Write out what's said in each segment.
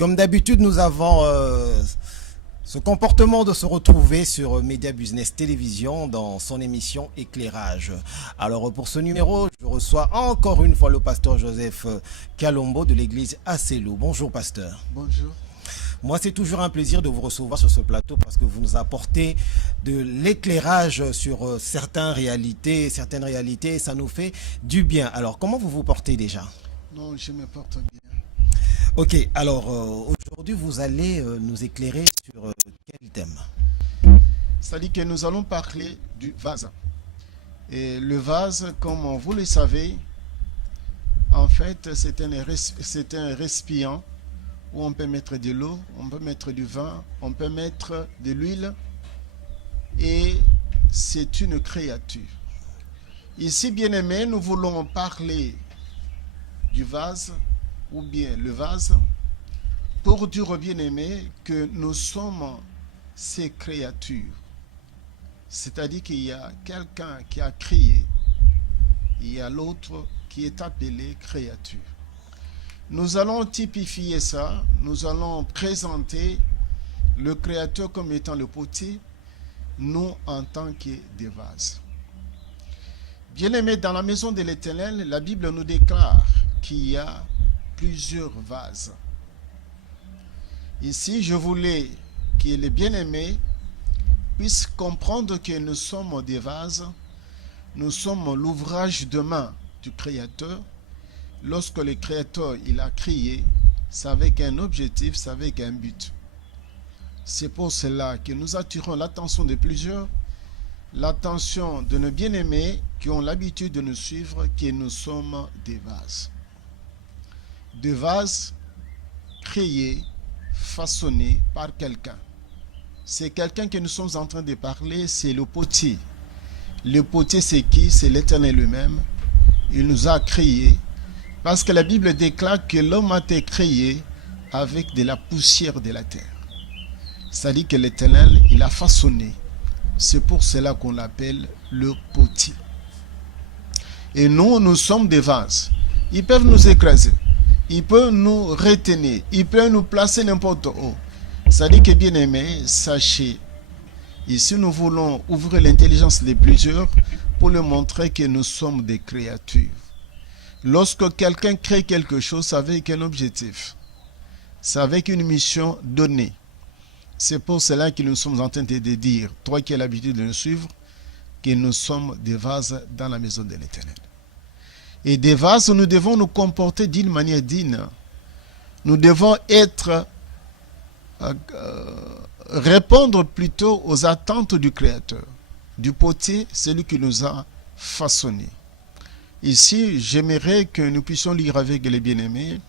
Comme d'habitude, nous avons ce comportement de se retrouver sur Média Business Télévision dans son émission Éclairage. Alors pour ce numéro, je reçois encore une fois le pasteur Joseph Kalombo de l'église Asselo. Bonjour pasteur. Bonjour. Moi, c'est toujours un plaisir de vous recevoir sur ce plateau parce que vous nous apportez de l'éclairage sur certaines réalités, ça nous fait du bien. Alors, comment vous vous portez déjà? Non, je me porte bien. Ok, alors aujourd'hui, vous allez nous éclairer sur quel thème? C'est-à-dire que nous allons parler du vase. Et le vase, comme vous le savez, en fait, c'est un récipient où on peut mettre de l'eau, on peut mettre du vin, on peut mettre de l'huile, et c'est une créature. Ici, bien aimé, nous voulons parler du vase, ou bien le vase, pour dire, bien aimé, que nous sommes ces créatures. C'est-à-dire qu'il y a quelqu'un qui a créé, il y a l'autre qui est appelé créature. Nous allons typifier ça, nous allons présenter le Créateur comme étant le potier, nous en tant que des vases. Bien-aimés, dans la maison de l'Éternel, la Bible nous déclare qu'il y a plusieurs vases. Ici, je voulais que les bien-aimés puissent comprendre que nous sommes des vases, nous sommes l'ouvrage de main du Créateur. Lorsque le Créateur il a créé, c'est avec un objectif, c'est avec un but. C'est pour cela que nous attirons l'attention de plusieurs, l'attention de nos bien-aimés qui ont l'habitude de nous suivre, que nous sommes des vases. Des vases créés, façonnés par quelqu'un. C'est quelqu'un que nous sommes en train de parler, c'est le potier. Le potier, c'est qui? C'est l'Éternel lui-même. Il nous a créés. Parce que la Bible déclare que l'homme a été créé avec de la poussière de la terre. C'est-à-dire que l'Éternel, il a façonné. C'est pour cela qu'on l'appelle le potier. Et nous, nous sommes des vases. Ils peuvent nous écraser. Ils peuvent nous retenir. Ils peuvent nous placer n'importe où. C'est-à-dire que, bien aimé, sachez, ici nous voulons ouvrir l'intelligence de plusieurs pour leur montrer que nous sommes des créatures. Lorsque quelqu'un crée quelque chose, c'est avec un objectif. C'est avec une mission donnée. C'est pour cela que nous sommes en train de dire, toi qui as l'habitude de nous suivre, que nous sommes des vases dans la maison de l'Éternel. Et des vases, nous devons nous comporter d'une manière digne. Nous devons répondre plutôt aux attentes du Créateur, du potier, celui qui nous a façonnés. Ici, j'aimerais que nous puissions lire avec les bien-aimés.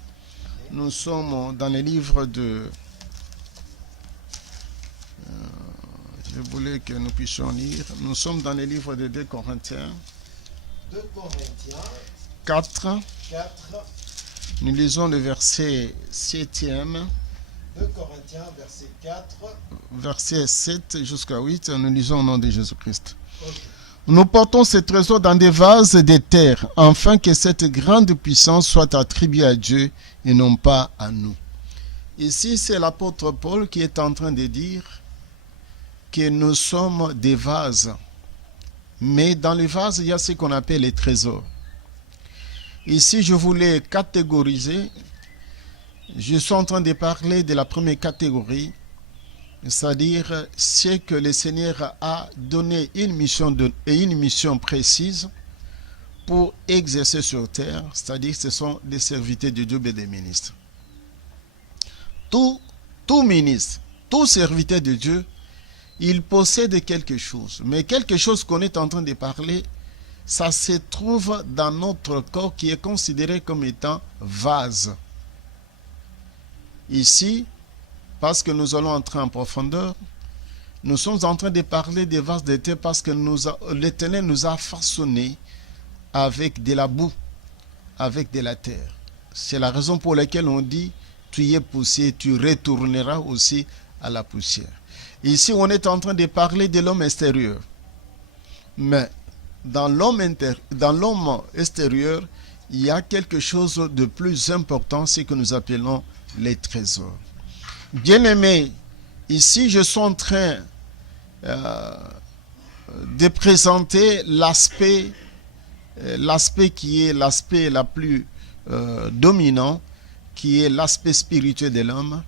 Nous sommes dans les livres de... je voulais que nous puissions lire. Nous sommes dans les livres de 2 Corinthiens. 2 Corinthiens 4. 4. Nous lisons le verset 7e. 2 Corinthiens, verset 4. Verset 7 jusqu'à 8. Nous lisons au nom de Jésus-Christ. Okay. Nous portons ces trésors dans des vases de terre, afin que cette grande puissance soit attribuée à Dieu et non pas à nous. Ici, c'est l'apôtre Paul qui est en train de dire que nous sommes des vases. Mais dans les vases, il y a ce qu'on appelle les trésors. Ici, je voulais catégoriser. Je suis en train de parler de la première catégorie, c'est-à-dire c'est que le Seigneur a donné une mission précise pour exercer sur terre, c'est-à-dire que ce sont des serviteurs de Dieu et des ministres. Tout ministre, tout serviteur de Dieu, il possède quelque chose. Mais quelque chose qu'on est en train de parler, ça se trouve dans notre corps qui est considéré comme étant vase. Ici, parce que nous allons entrer en profondeur, nous sommes en train de parler des vases de terre parce que l'Éternel nous a façonnés avec de la boue, avec de la terre. C'est la raison pour laquelle on dit, tu es poussé, tu retourneras aussi à la poussière. Ici, on est en train de parler de l'homme extérieur. Mais dans l'homme extérieur, il y a quelque chose de plus important, ce que nous appelons les trésors. Bien-aimés, ici je suis en train de présenter l'aspect qui est l'aspect la plus dominant, qui est l'aspect spirituel de l'homme.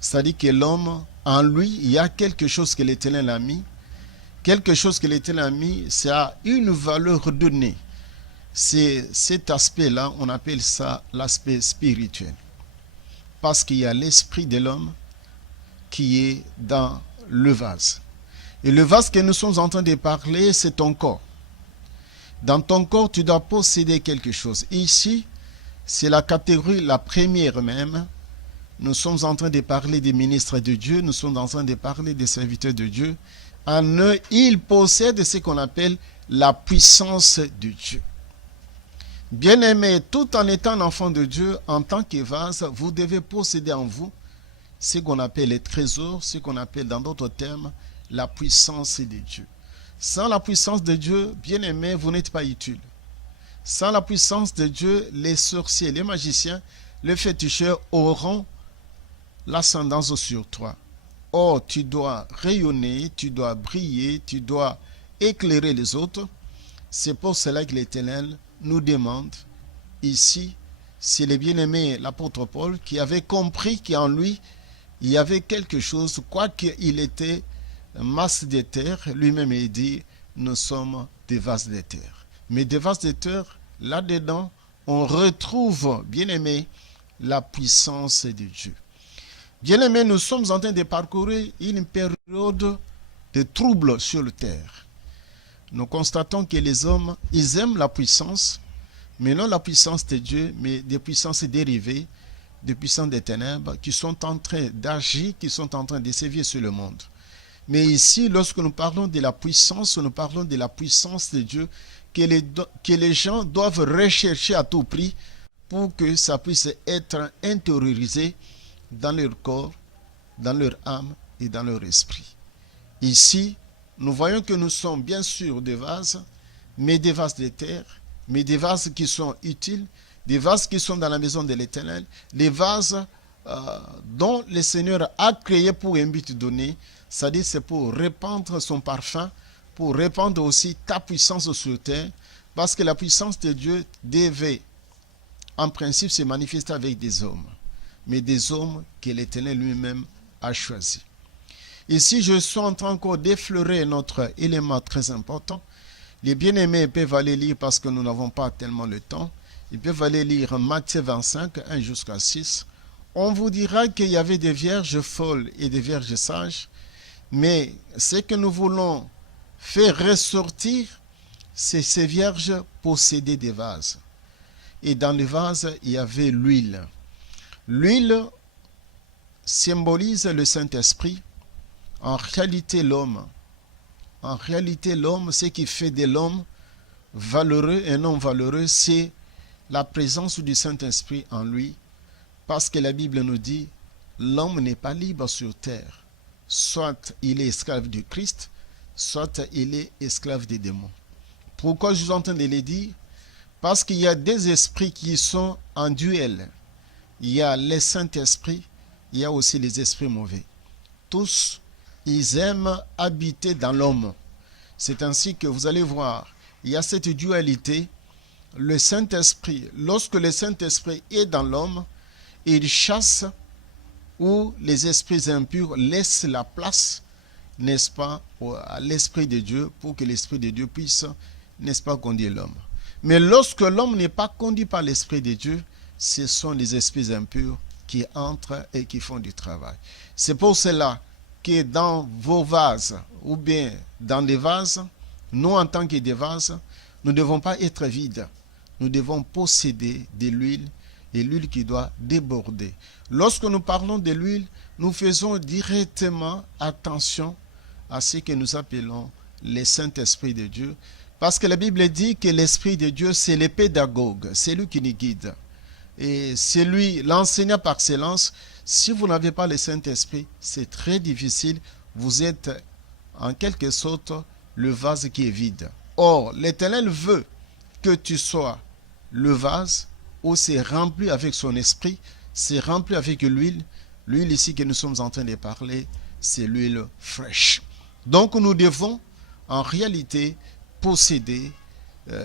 C'est-à-dire que l'homme, en lui, il y a quelque chose que l'Éternel a mis. Quelque chose que l'Éternel a mis, ça a une valeur donnée. C'est cet aspect-là, on appelle ça l'aspect spirituel. Parce qu'il y a l'esprit de l'homme qui est dans le vase. Et le vase que nous sommes en train de parler, c'est ton corps. Dans ton corps, tu dois posséder quelque chose. Ici, c'est la catégorie, la première même. Nous sommes en train de parler des ministres de Dieu, nous sommes en train de parler des serviteurs de Dieu. En eux, ils possèdent ce qu'on appelle la puissance de Dieu. Bien-aimés, tout en étant un enfant de Dieu, en tant que vase, vous devez posséder en vous ce qu'on appelle les trésors, ce qu'on appelle dans d'autres termes la puissance de Dieu. Sans la puissance de Dieu, bien-aimés, vous n'êtes pas utile. Sans la puissance de Dieu, les sorciers, les magiciens, les féticheurs auront l'ascendance sur toi. Or, tu dois rayonner, tu dois briller, tu dois éclairer les autres. C'est pour cela que l'Éternel nous demande, ici, c'est le bien-aimé, l'apôtre Paul, qui avait compris qu'en lui, il y avait quelque chose, quoiqu'il était masse de terre, lui-même il dit, nous sommes des vases de terre. Mais des vases de terre, là-dedans, on retrouve, bien-aimé, la puissance de Dieu. Bien-aimés, nous sommes en train de parcourir une période de troubles sur la terre. Nous constatons que les hommes, ils aiment la puissance, mais non la puissance de Dieu, mais des puissances dérivées, des puissances des ténèbres qui sont en train d'agir, qui sont en train de sévir sur le monde. Mais ici, lorsque nous parlons de la puissance, nous parlons de la puissance de Dieu que les gens doivent rechercher à tout prix pour que ça puisse être intériorisé dans leur corps, dans leur âme et dans leur esprit. Ici, nous voyons que nous sommes bien sûr des vases, mais des vases de terre, mais des vases qui sont utiles, des vases qui sont dans la maison de l'Éternel, des vases dont le Seigneur a créé pour un but donné, c'est-à-dire c'est pour répandre son parfum, pour répandre aussi ta puissance sur terre, parce que la puissance de Dieu devait, en principe, se manifester avec des hommes, mais des hommes que l'Éternel lui-même a choisis. Ici, je suis en train encore d'effleurer notre élément très important. Les bien-aimés peuvent aller lire parce que nous n'avons pas tellement le temps. Ils peuvent aller lire Matthieu 25, 1 jusqu'à 6. On vous dira qu'il y avait des vierges folles et des vierges sages, mais ce que nous voulons faire ressortir, c'est ces vierges possédaient des vases. Et dans les vases, il y avait l'huile. L'huile symbolise le Saint-Esprit. En réalité, l'homme, ce qui fait de l'homme valeureux et non valeureux, c'est la présence du Saint-Esprit en lui. Parce que la Bible nous dit, l'homme n'est pas libre sur terre. Soit il est esclave du Christ, soit il est esclave des démons. Pourquoi je suis en train de le dire? Parce qu'il y a des esprits qui sont en duel. Il y a les Saint-Esprits, il y a aussi les esprits mauvais. Tous, ils aiment habiter dans l'homme. C'est ainsi que vous allez voir, il y a cette dualité. Le Saint-Esprit, lorsque le Saint-Esprit est dans l'homme, il chasse ou les esprits impurs laissent la place, n'est-ce pas, à l'Esprit de Dieu pour que l'Esprit de Dieu puisse, n'est-ce pas, conduire l'homme. Mais lorsque l'homme n'est pas conduit par l'Esprit de Dieu, ce sont les esprits impurs qui entrent et qui font du travail. C'est pour cela que dans vos vases, ou bien dans les vases, nous en tant que des vases, nous ne devons pas être vides. Nous devons posséder de l'huile et l'huile qui doit déborder. Lorsque nous parlons de l'huile, nous faisons directement attention à ce que nous appelons le Saint-Esprit de Dieu. Parce que la Bible dit que l'Esprit de Dieu, c'est le pédagogue, c'est lui qui nous guide. Et c'est lui, l'enseignant par excellence. Si vous n'avez pas le Saint-Esprit, c'est très difficile. Vous êtes en quelque sorte le vase qui est vide. Or, l'Éternel veut que tu sois le vase où c'est rempli avec son esprit, c'est rempli avec l'huile. L'huile ici que nous sommes en train de parler, c'est l'huile fraîche. Donc nous devons en réalité posséder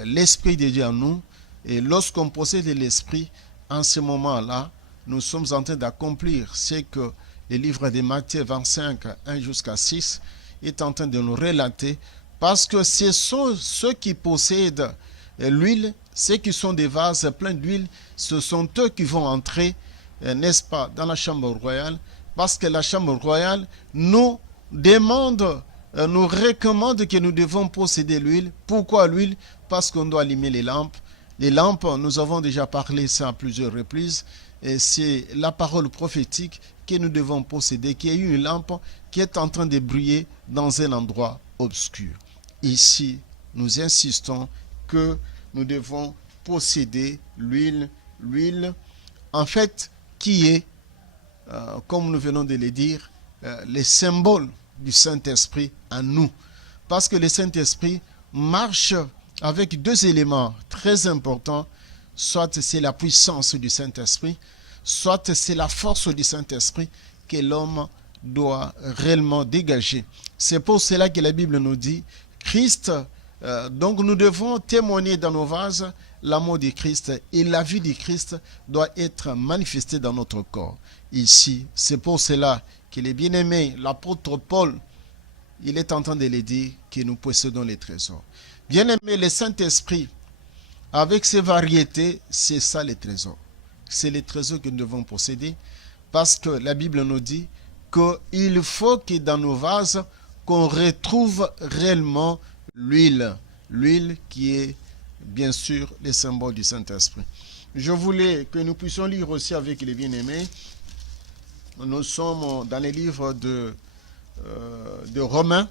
l'Esprit de Dieu en nous. Et lorsqu'on possède l'Esprit, en ce moment-là, nous sommes en train d'accomplir ce que le livre de Matthieu 25, 1 jusqu'à 6 est en train de nous relater. Parce que ce sont ceux qui possèdent l'huile, ceux qui sont des vases pleins d'huile, ce sont eux qui vont entrer, n'est-ce pas, dans la chambre royale. Parce que la chambre royale nous demande, nous recommande que nous devons posséder l'huile. Pourquoi l'huile? Parce qu'on doit allumer les lampes. Les lampes, nous avons déjà parlé ça à plusieurs reprises. Et c'est la parole prophétique que nous devons posséder, qui est une lampe qui est en train de briller dans un endroit obscur. Ici, nous insistons que nous devons posséder l'huile. L'huile, en fait, qui est, comme nous venons de le dire, le symbole du Saint-Esprit en nous. Parce que le Saint-Esprit marche avec deux éléments très importants. Soit c'est la puissance du Saint-Esprit, soit c'est la force du Saint-Esprit que l'homme doit réellement dégager. C'est pour cela que la Bible nous dit, Christ, donc nous devons témoigner dans nos vases l'amour de Christ, et la vie de Christ doit être manifestée dans notre corps. Ici, c'est pour cela que les bien-aimés, l'apôtre Paul, il est en train de le dire que nous possédons les trésors. Bien-aimés, le Saint-Esprit, avec ses variétés, c'est ça les trésors. C'est les trésors que nous devons posséder, parce que la Bible nous dit qu'il faut que dans nos vases, qu'on retrouve réellement l'huile. L'huile qui est, bien sûr, le symbole du Saint-Esprit. Je voulais que nous puissions lire aussi avec les bien-aimés. Nous sommes dans les livres de Romains.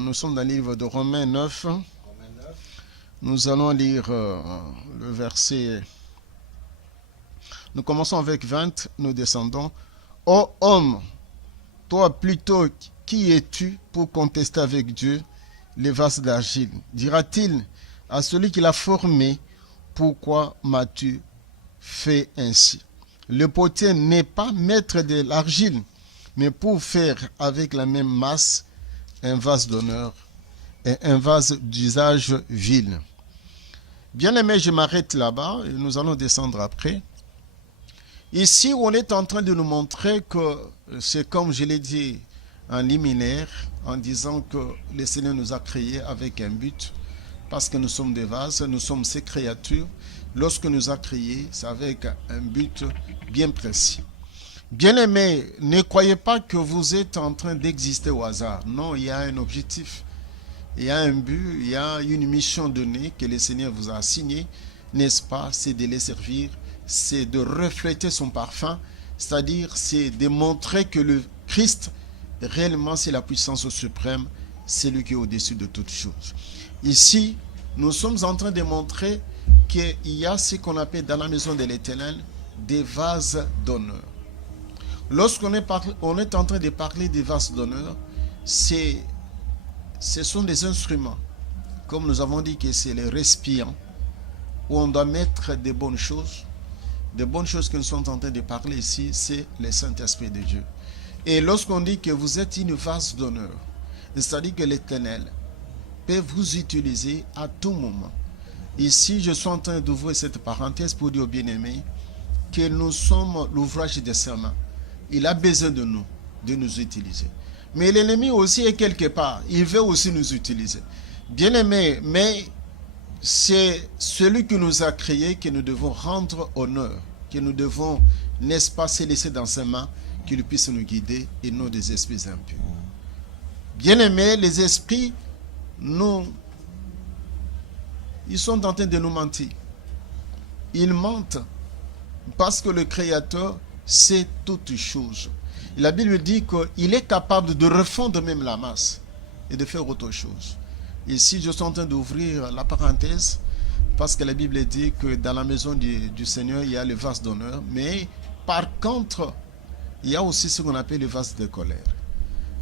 Nous sommes dans le livre de Romains 9. Nous allons lire le verset. Nous commençons avec 20, nous descendons. Ô homme, toi plutôt, qui es-tu pour contester avec Dieu les vases d'argile? Dira-t-il à celui qui l'a formé, pourquoi m'as-tu fait ainsi? Le potier n'est pas maître de l'argile, mais pour faire avec la même masse un vase d'honneur et un vase d'usage vil. Bien aimé, je m'arrête là-bas et nous allons descendre après. Ici, on est en train de nous montrer que c'est comme je l'ai dit en liminaire, en disant que le Seigneur nous a créés avec un but, parce que nous sommes des vases, nous sommes ses créatures. Lorsque nous a créés, c'est avec un but bien précis. Bien-aimés, ne croyez pas que vous êtes en train d'exister au hasard. Non, il y a un objectif, il y a un but, il y a une mission donnée que le Seigneur vous a assignée, n'est-ce pas? C'est de les servir, c'est de refléter son parfum, c'est-à-dire c'est de montrer que le Christ, réellement, c'est la puissance suprême, c'est lui qui est au-dessus de toutes choses. Ici, nous sommes en train de montrer qu'il y a ce qu'on appelle dans la maison de l'Éternel des vases d'honneur. Lorsqu'on est en train de parler des vases d'honneur, ce sont des instruments, comme nous avons dit que c'est les récipients, où on doit mettre des bonnes choses. Des bonnes choses que nous sommes en train de parler ici, c'est le Saint-Esprit de Dieu. Et lorsqu'on dit que vous êtes une vase d'honneur, c'est-à-dire que l'Éternel peut vous utiliser à tout moment. Ici, je suis en train d'ouvrir cette parenthèse pour dire aux bien-aimés que nous sommes l'ouvrage de ses mains. Il a besoin de nous utiliser. Mais l'ennemi aussi est quelque part. Il veut aussi nous utiliser. Bien-aimés, mais c'est celui qui nous a créés que nous devons rendre honneur, que nous devons, n'est-ce pas, se laisser dans ses mains, qu'il puisse nous guider et non des esprits impurs. Bien-aimés, les esprits, ils sont en train de nous mentir. Ils mentent parce que le Créateur sait toutes choses. La Bible dit qu'il est capable de refondre même la masse et de faire autre chose. Ici, je suis en train d'ouvrir la parenthèse parce que la Bible dit que dans la maison du Seigneur, il y a le vase d'honneur. Mais par contre, il y a aussi ce qu'on appelle le vase de colère.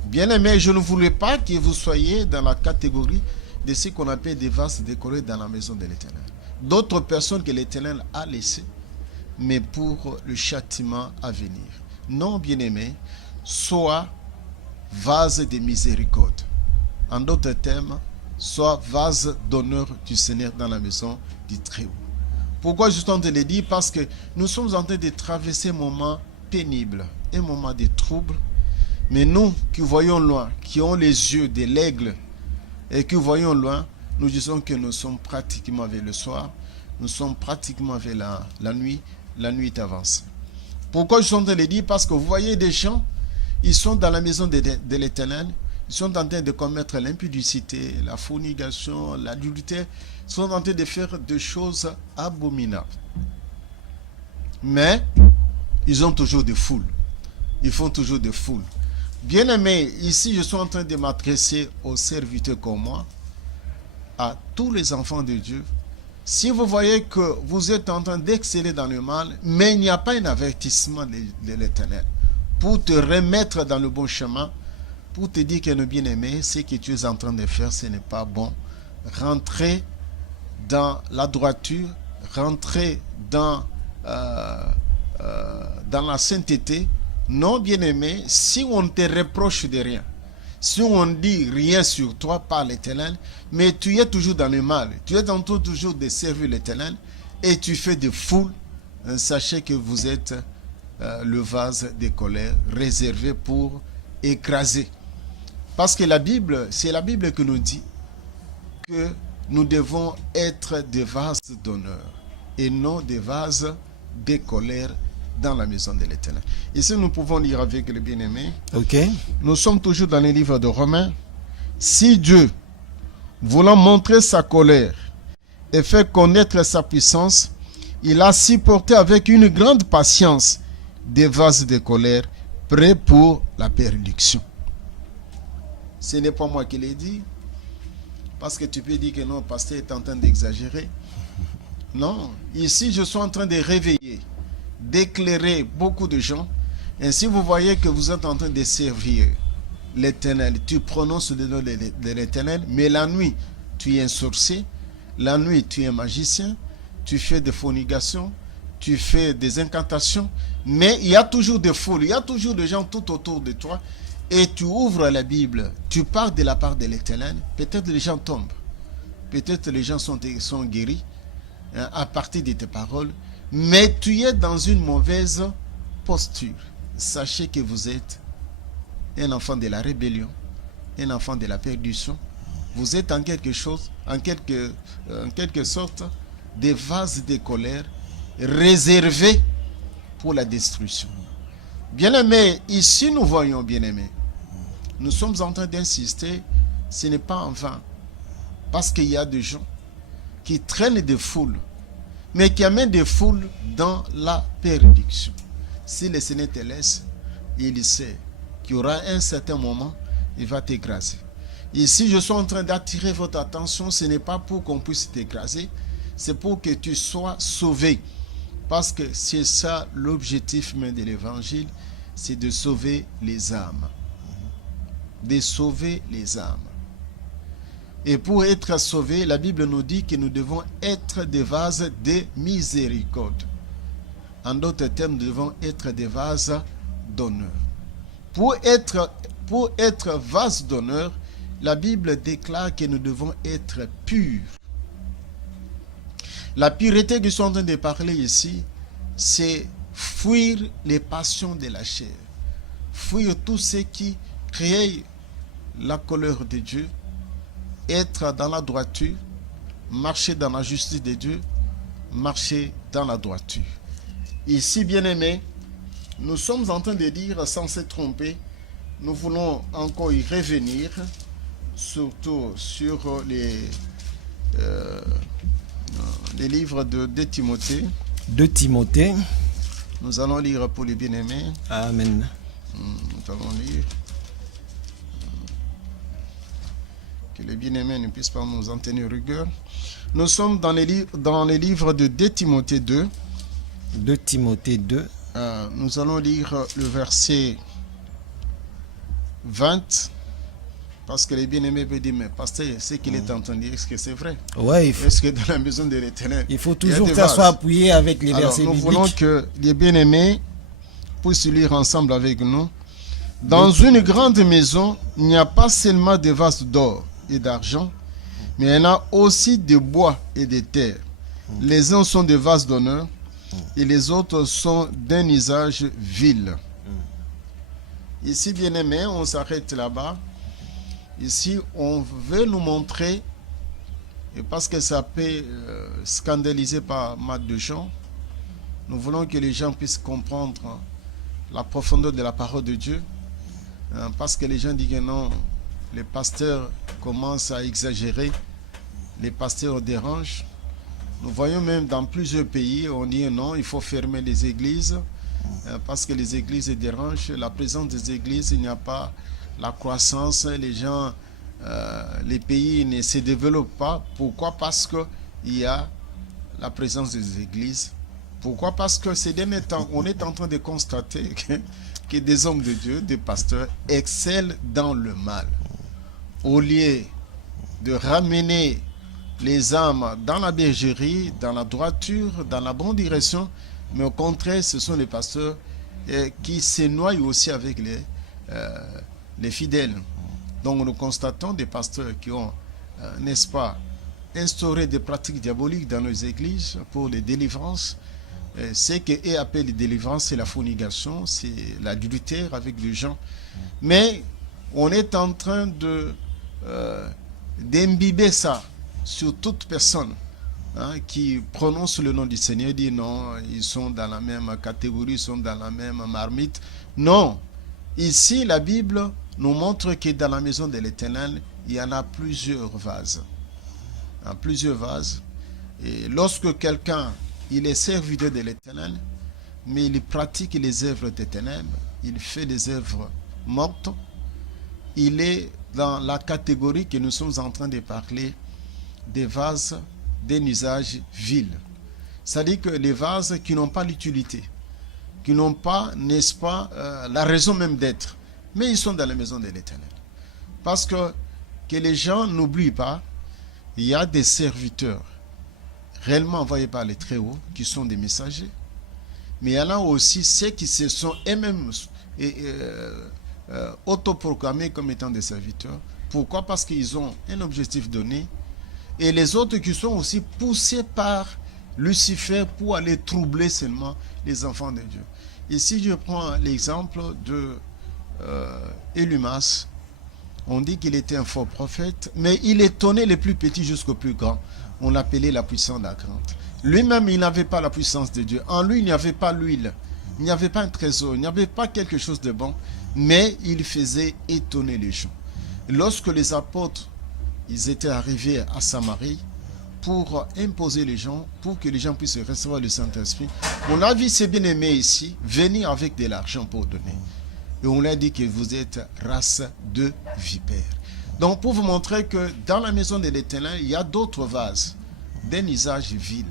Bien aimé, je ne voulais pas que vous soyez dans la catégorie de ce qu'on appelle des vases de colère dans la maison de l'Éternel. D'autres personnes que l'Éternel a laissées, mais pour le châtiment à venir. Non, bien-aimé, sois vase de miséricorde. En d'autres termes, sois vase d'honneur du Seigneur dans la maison du Très-Haut. Pourquoi je suis en train de le dire? Parce que nous sommes en train de traverser un moment pénible, un moment de trouble. Mais nous qui voyons loin, qui avons les yeux de l'aigle et qui voyons loin, nous disons que nous sommes pratiquement vers le soir, nous sommes pratiquement vers la nuit avance. Pourquoi je suis en train de le dire? Parce que vous voyez des gens, ils sont dans la maison de l'Éternel, ils sont en train de commettre l'impudicité, la fornication, l'adultère, ils sont en train de faire des choses abominables. Mais ils ont toujours des foules. Ils font toujours des foules. Bien-aimés, ici je suis en train de m'adresser aux serviteurs comme moi, à tous les enfants de Dieu. Si vous voyez que vous êtes en train d'exceller dans le mal, mais il n'y a pas un avertissement de l'Éternel pour te remettre dans le bon chemin, pour te dire que le bien-aimé, ce que tu es en train de faire, ce n'est pas bon. Rentrez dans la droiture, rentrez dans la sainteté. Non, bien-aimé, si on te reproche de rien, si on dit rien sur toi par l'Éternel, mais tu es toujours dans le mal, tu es en train toujours de servir l'Éternel et tu fais des foules, sachez que vous êtes le vase de colère réservé pour écraser. Parce que la Bible, c'est la Bible qui nous dit que nous devons être des vases d'honneur et non des vases de colère dans la maison de l'Éternel. Ici, nous pouvons lire avec le bien-aimé. Ok. Nous sommes toujours dans les livres de Romains. Si Dieu, voulant montrer sa colère et faire connaître sa puissance, il a supporté avec une grande patience des vases de colère prêts pour la perdition. Ce n'est pas moi qui l'ai dit, parce que tu peux dire que non, le pasteur est en train d'exagérer. Non, ici je suis en train de réveiller, d'éclairer beaucoup de gens. Et si vous voyez que vous êtes en train de servir l'Éternel, tu prononces le nom de l'Éternel, mais la nuit, tu es un sorcier, la nuit, tu es un magicien, tu fais des fornications, tu fais des incantations, mais il y a toujours des foules, il y a toujours des gens tout autour de toi, et tu ouvres la Bible, tu parles de la part de l'Éternel, peut-être les gens tombent, peut-être les gens sont guéris à partir de tes paroles, mais tu es dans une mauvaise posture. Sachez que vous êtes un enfant de la rébellion, un enfant de la perdition. Vous êtes en quelque sorte des vases de colère réservés pour la destruction. Bien-aimés, ici nous voyons, bien-aimés, nous sommes en train d'insister, ce n'est pas en vain, parce qu'il y a des gens qui traînent des foules, mais qui amènent des foules dans la perdition. Si le Seigneur te laisse, il sait qu'il y aura un certain moment, il va t'écraser. Ici, je suis en train d'attirer votre attention, ce n'est pas pour qu'on puisse t'écraser, c'est pour que tu sois sauvé. Parce que c'est ça l'objectif même de l'évangile, c'est de sauver les âmes. De sauver les âmes. Et pour être sauvés, la Bible nous dit que nous devons être des vases de miséricorde. En d'autres termes, nous devons être des vases d'honneur. Pour être vase d'honneur, la Bible déclare que nous devons être purs. La pureté que je suis en train de parler ici, c'est fuir les passions de la chair. Fuir tout ce qui crée la colère de Dieu. Être dans la droiture, marcher dans la justice de Dieu, marcher dans la droiture. Ici, bien-aimés, nous sommes en train de dire, sans se tromper, nous voulons encore y revenir, surtout sur les livres de Timothée. De Timothée. Nous allons lire pour les bien-aimés. Amen. Nous allons lire. Que les bien-aimés ne puissent pas nous en tenir rigueur. Nous sommes dans les livres de 2 Timothée 2. 2 Timothée 2. Nous allons lire le verset 20. Parce que les bien-aimés peuvent dire, mais pasteur, ce qu'il est en train de dire, est-ce que c'est vrai? Ouais, Est-ce que dans la maison de l'Éternel, il faut il y a toujours des que ça vases? soit appuyé avec les Alors, versets nous bibliques. voulons que les bien-aimés puissent lire ensemble avec nous. Dans une grande maison, il n'y a pas seulement des vases d'or et d'argent, mais il y en a aussi de bois et de terre. Les uns sont des vases d'honneur et les autres sont d'un usage vil. Ici, bien-aimés, on s'arrête là-bas. Ici, on veut nous montrer, et parce que ça peut scandaliser pas mal de gens, nous voulons que les gens puissent comprendre la profondeur de la parole de Dieu. Parce que les gens disent que non, les pasteurs commencent à exagérer, les pasteurs dérangent. Nous voyons même dans plusieurs pays, on dit non, il faut fermer les églises, parce que les églises dérangent. La présence des églises, il n'y a pas la croissance, les gens, les pays ne se développent pas. Pourquoi? Parce qu'il y a la présence des églises. Pourquoi? Parce que ces derniers temps, on est en train de constater que des hommes de Dieu, des pasteurs, excellent dans le mal. Au lieu de ramener les âmes dans la bergerie, dans la droiture, dans la bonne direction, mais au contraire, ce sont les pasteurs qui se noient aussi avec les fidèles. Donc nous constatons des pasteurs qui ont, n'est-ce pas, instauré des pratiques diaboliques dans nos églises pour les délivrances. Ce qu'eux appellent les délivrances, c'est la fornication, c'est l'adultère avec les gens. Mais on est en train d'imbiber ça sur toute personne qui prononce le nom du Seigneur, dit non, ils sont dans la même catégorie, ils sont dans la même marmite. Non, ici la Bible nous montre que dans la maison de l'Éternel, il y en a plusieurs vases. Plusieurs vases. Et lorsque quelqu'un, il est serviteur de l'Éternel, mais il pratique les œuvres des ténèbres, il fait des œuvres mortes, il est dans la catégorie que nous sommes en train de parler des vases d'un usage vil. C'est-à-dire que les vases qui n'ont pas l'utilité, qui n'ont pas, n'est-ce pas, la raison même d'être, mais ils sont dans la maison de l'Éternel. Parce que les gens n'oublient pas, il y a des serviteurs réellement envoyés par les Très-Hauts qui sont des messagers, mais il y en a aussi ceux qui se sont eux-mêmes autoproclamés comme étant des serviteurs. Pourquoi? Parce qu'ils ont un objectif donné, et les autres qui sont aussi poussés par Lucifer pour aller troubler seulement les enfants de Dieu. Ici, je prends l'exemple de Élumas. On dit qu'il était un faux prophète, mais il étonnait les plus petits jusqu'aux plus grands. On l'appelait la puissance d'Agrante. Lui-même, il n'avait pas la puissance de Dieu. En lui, il n'y avait pas l'huile. Il n'y avait pas un trésor. Il n'y avait pas quelque chose de bon. Mais il faisait étonner les gens. Lorsque les apôtres, ils étaient arrivés à Samarie pour imposer les gens, pour que les gens puissent recevoir le Saint-Esprit, on a vu ces bien-aimés ici venir avec de l'argent pour donner. Et on leur a dit que vous êtes race de vipères. Donc pour vous montrer que dans la maison de l'Éternel, il y a d'autres vases d'un usage vil.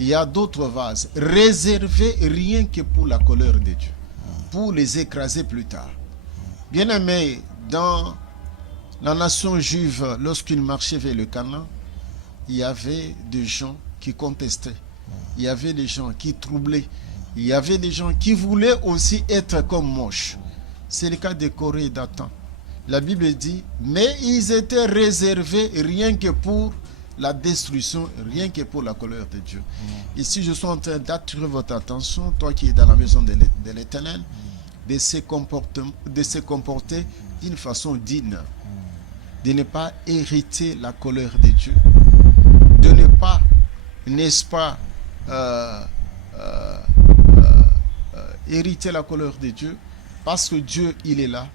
Il y a d'autres vases réservés rien que pour la colère de Dieu, pour les écraser plus tard. Bien-aimés, dans la nation juive, lorsqu'ils marchaient vers le Canaan, il y avait des gens qui contestaient. Il y avait des gens qui troublaient. Il y avait des gens qui voulaient aussi être comme Moche. C'est le cas de Corée et d'Athan. La Bible dit, mais ils étaient réservés rien que pour la destruction, rien que pour la colère de Dieu. Ici, je suis en train d'attirer votre attention, toi qui es dans la maison de l'Éternel, de se comporter d'une façon digne, de ne pas hériter la colère de Dieu, de ne pas, n'est-ce pas, hériter la colère de Dieu, parce que Dieu, il est là,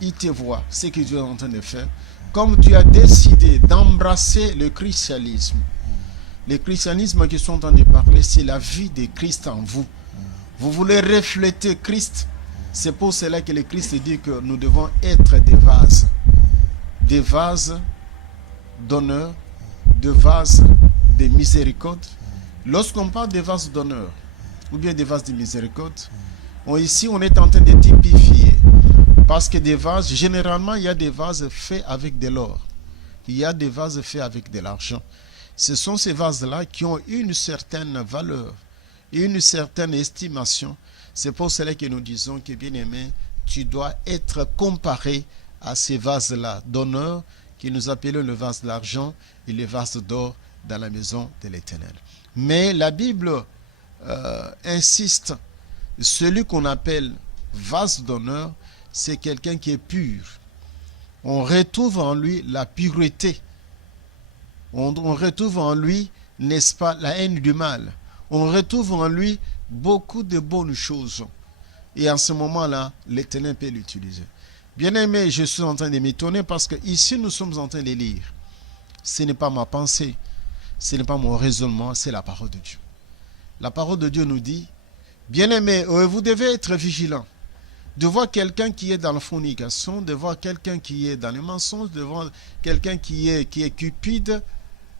il te voit, ce que Dieu est en train de faire. Comme tu as décidé d'embrasser le christianisme, le christianisme qui sont en train de parler, c'est la vie de Christ en vous. Vous voulez refléter Christ. C'est pour cela que le Christ dit que nous devons être des vases d'honneur, des vases de miséricorde. Lorsqu'on parle des vases d'honneur ou bien des vases de miséricorde, ici on est en train de typifier Parce que des vases, généralement, il y a des vases faits avec de l'or. Il y a des vases faits avec de l'argent. Ce sont ces vases-là qui ont une certaine valeur, une certaine estimation. C'est pour cela que nous disons que, bien-aimé, tu dois être comparé à ces vases-là d'honneur que nous appelons le vase d'argent et le vase d'or dans la maison de l'Éternel. Mais la Bible insiste, celui qu'on appelle vase d'honneur, c'est quelqu'un qui est pur. On retrouve en lui la pureté. On retrouve en lui, n'est-ce pas, la haine du mal. On retrouve en lui beaucoup de bonnes choses. Et en ce moment-là, l'Éternel peut l'utiliser. Bien-aimé, je suis en train de m'étonner parce que ici, nous sommes en train de lire. Ce n'est pas ma pensée, ce n'est pas mon raisonnement, c'est la parole de Dieu. La parole de Dieu nous dit, bien-aimé, vous devez être vigilant. De voir quelqu'un qui est dans la fornication, de voir quelqu'un qui est dans le mensonge, de voir quelqu'un qui est cupide,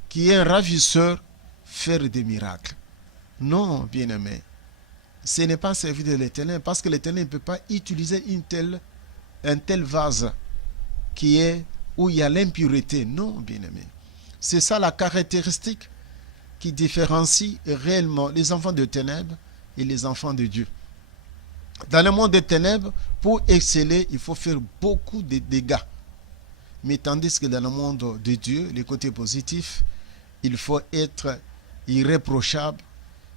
qui est un ravisseur, faire des miracles. Non, bien-aimé, ce n'est pas servi de l'Éternel, parce que l'Éternel ne peut pas utiliser un tel vase qui est où il y a l'impureté. Non, bien-aimé. C'est ça la caractéristique qui différencie réellement les enfants de ténèbres et les enfants de Dieu. Dans le monde des ténèbres, pour exceller, il faut faire beaucoup de dégâts. Mais tandis que dans le monde de Dieu, les côtés positifs, il faut être irréprochable,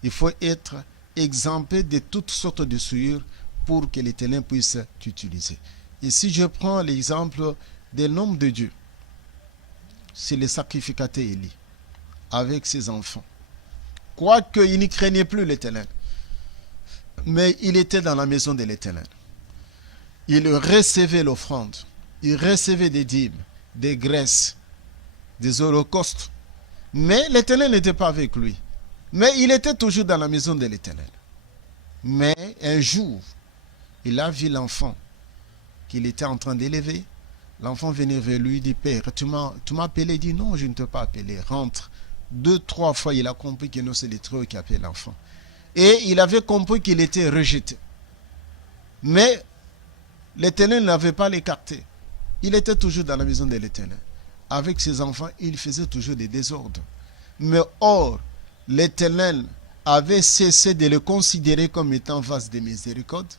il faut être exempté de toutes sortes de souillures pour que l'Éternel puisse t'utiliser. Et si je prends l'exemple de l'homme de Dieu, c'est le sacrificateur Élie, avec ses enfants. Quoique il n'y craignait plus l'Éternel, mais il était dans la maison de l'Éternel. Il recevait l'offrande, il recevait des dîmes, des graisses, des holocaustes. Mais l'Éternel n'était pas avec lui. Mais il était toujours dans la maison de l'Éternel. Mais un jour, il a vu l'enfant qu'il était en train d'élever. L'enfant venait vers lui et dit, Père, tu m'as appelé? Il dit, non, je ne t'ai pas appelé, rentre. 2, 3 fois, il a compris que non, c'est l'étreux qui appelait l'enfant. Et il avait compris qu'il était rejeté. Mais l'Éternel n'avait pas l'écarté. Il était toujours dans la maison de l'Éternel. Avec ses enfants, il faisait toujours des désordres. Mais or, l'Éternel avait cessé de le considérer comme étant vase de miséricorde,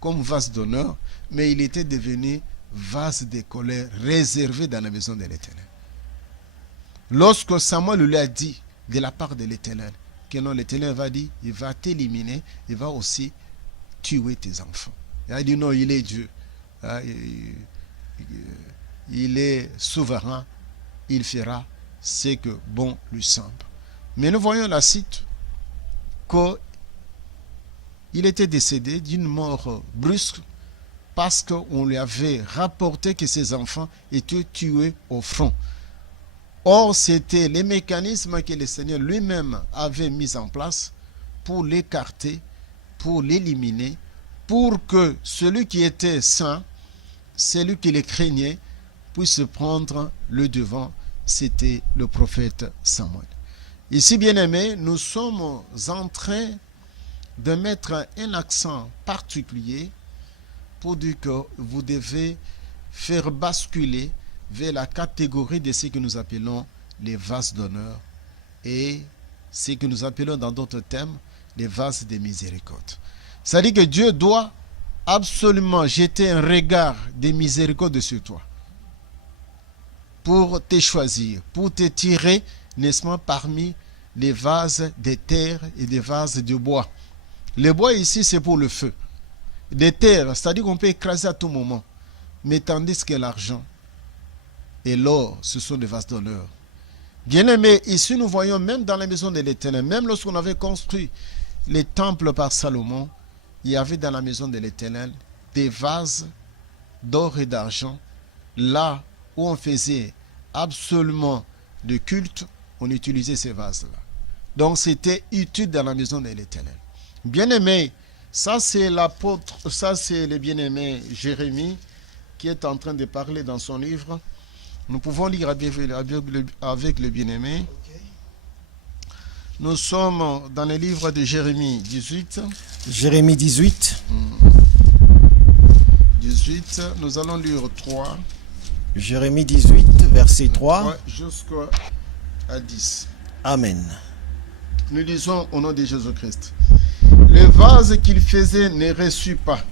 comme vase d'honneur, mais il était devenu vase de colère réservé dans la maison de l'Éternel. Lorsque Samuel lui a dit de la part de l'Éternel, que non, l'Éternel va dire, il va t'éliminer, il va aussi tuer tes enfants. Il a dit non, il est Dieu. Il est souverain, il fera ce que bon lui semble. Mais nous voyons la suite qu'il était décédé d'une mort brusque parce qu'on lui avait rapporté que ses enfants étaient tués au front. Or, c'était les mécanismes que le Seigneur lui-même avait mis en place pour l'écarter, pour l'éliminer, pour que celui qui était saint, celui qui les craignait, puisse prendre le devant. C'était le prophète Samuel. Ici, bien-aimés, nous sommes en train de mettre un accent particulier pour dire que vous devez faire basculer vers la catégorie de ce que nous appelons les vases d'honneur et ce que nous appelons dans d'autres termes les vases de miséricorde. C'est-à-dire que Dieu doit absolument jeter un regard de miséricorde sur toi pour te choisir, pour te tirer, n'est-ce pas, parmi les vases de terre et des vases de bois. Le bois ici, c'est pour le feu. Des terres, c'est-à-dire qu'on peut écraser à tout moment. Mais tandis que l'argent et l'or, ce sont des vases d'honneur. Bien-aimés, ici nous voyons même dans la maison de l'Éternel, même lorsqu'on avait construit les temples par Salomon, il y avait dans la maison de l'Éternel des vases d'or et d'argent. Là où on faisait absolument de culte, on utilisait ces vases-là. Donc c'était utile dans la maison de l'Éternel. Bien-aimés, ça c'est l'apôtre, ça c'est le bien-aimé Jérémie qui est en train de parler dans son livre. Nous pouvons lire avec le bien-aimé. Nous sommes dans le livre de Jérémie 18. Jérémie 18. 18, nous allons lire 3. Jérémie 18, verset 3. Ouais, jusqu'à 10. Amen. Nous lisons au nom de Jésus-Christ. Le vase qu'il faisait ne reçut pas.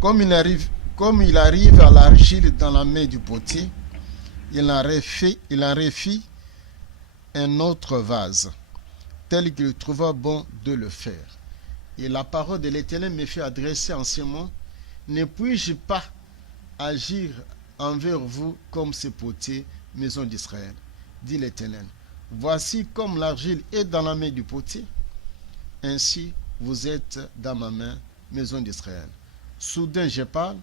Comme il arrive à l'argile dans la main du potier, il en refit un autre vase, tel qu'il trouva bon de le faire. Et la parole de l'Éternel me fait adresser en ce moment: ne puis-je pas agir envers vous comme ce potier, maison d'Israël, dit l'Éternel. Voici comme l'argile est dans la main du potier, ainsi vous êtes dans ma main, maison d'Israël. Soudain je parle,